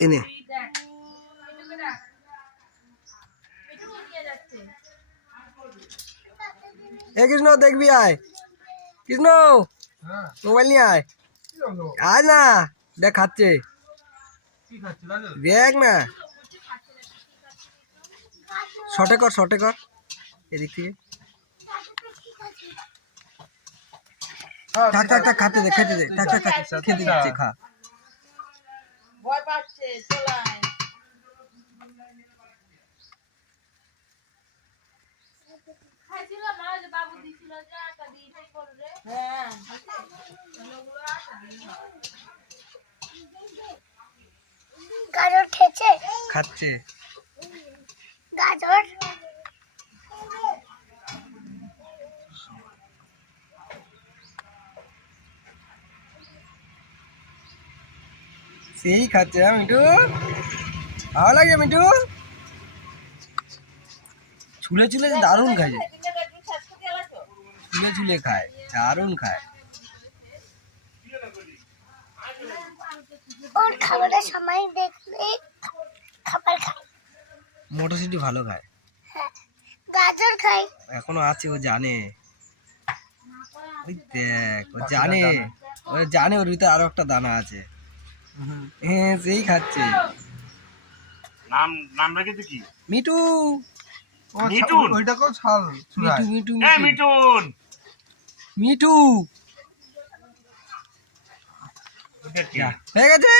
এনে এ কৃষ্ণ দেখবি আয় কৃষ্ণ মোবাইল নিয়ে আয় আয় না দেখ খাচ্ছে দেখ না শর্টে কর এদিক থেকে থাক থাক থাক খেতে দে থাক থাক থাক খেতে দিচ্ছে খা ভয় পাচ্ছে চলাই খাইছিল না যে বাবু দিছিল যে আটা দিতে করবে হ্যাঁ গাজর খেয়েছে খাচ্ছে গাজর সেই খাচ্ছে মিঠু ভালো লাগে মিঠু ছুলে দারুণ খায় ছুলে খায় দারুণ খায় ওর খাবারের সময় দেখলে খাবার খায় মটরশুঁটি ভালো খায় হ্যাঁ গাজর খায় এখনো আছে ও জানে ওই দেখ ও জানে ওর ভিতরে আরো একটা দানা আছে হ্যাঁ সেই খাচ্ছে নাম রেখেছে কি? মিঠু মিঠুন। ওইটাকেও ছাল চুরায়। মিঠু মিঠুন। মিঠু ওটা কি? হয়ে গেছে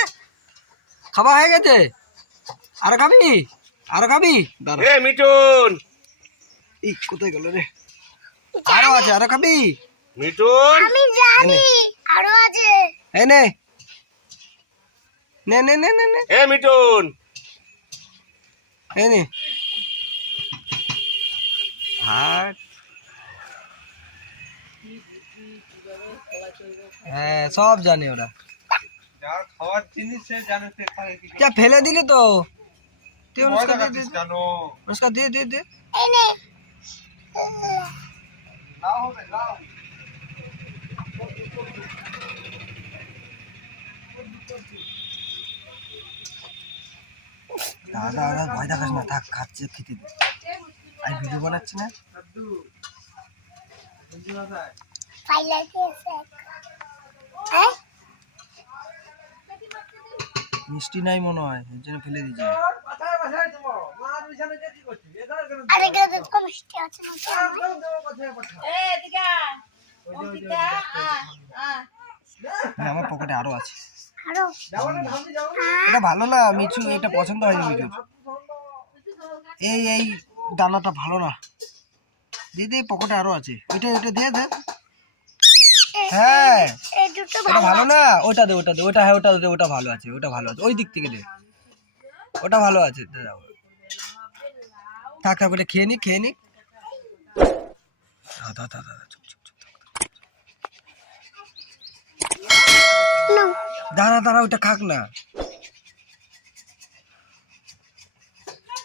খাবার হয়ে গেছে আরো খাবি দাঁড়া মিঠুন। এই কোথায় গেল রে আরো আছে আরো খাবি মিঠুন। আমি জানি আরো আছে এই নে মিঠুন। এই নে হাট হ্যাঁ সব জানে ওরা যার খাওয়ার জিনিস সে জানে সে খায় কি যা ফেলে দিলি তো তুই ভয় অনুষ্কা দেখাচ্ছিস কেন? এই দে নে লাও হবে লাও। দাদা ভয় দেখাস না থাক খাচ্ছে খেতে দে আমি ভিডিও বানাচ্ছি না ফাইলার খেয়েছে হ্যাঁ মিষ্টি নাই মনে হয় এর জন্য ফেলে দিয়েছে আরে গাজর কম মিষ্টি আছে এদিকে অঙ্কিতা আমার পকেটে আরো আছে আরো এটা ভালো না মিঠু এটা পছন্দ হয়নি মিঠুর এই দানাটা ভালো না দিদি পকেটে আরো আছে ওইটা দিয়ে দে হ্যাঁ এই দুটো ওটা ভালো না ওটা দে ওটা হ্যাঁ ওটা দে ওটা ভালো আছে ওই দিক থেকে দে ওটা ভালো আছে থাক ওটা খেয়ে নি দাদা চুপ দাঁড়া ওটা খাক না